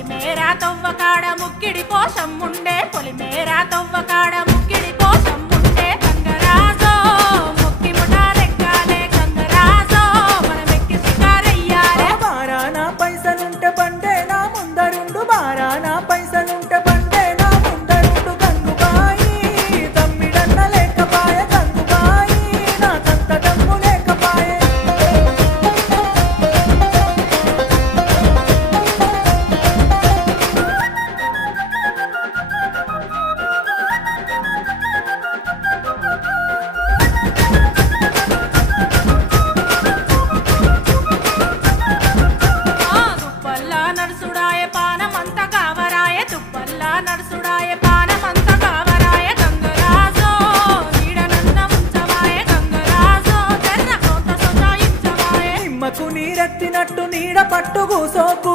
పొలిమేరా తవ్వకాడ ముక్కిడి కోసం ఉండే పొలిమేరా తవ్వకాడ ముక్కిడి కోసం ఉండే గంగరాజో ముక్కి ముఠారెక్కాలే గంగరాజో మనమెక్కి శికారయ్యాలే బారానా పైసలుంటే బండే నా ముందరుండు బారానా పైసలుంటే బండే నా ముందరుండు గంగుబాయి తమ్మిడన్న లేకపాయే గంగుబాయి నాకంత దమ్ము లేకపాయే దుప్పల్లా నడుసుడాయే పానమంత కావరాయే దుప్పల్లా నడుసుడాయే పానమంత కావరాయే గంగరాజో నీడనన్న ఉంచవాయే గంగరాజో జర్ర కొంత సొంతాయించవాయే నిమ్మకు నీరెత్తినట్టు నీడ పట్టు కూసోకు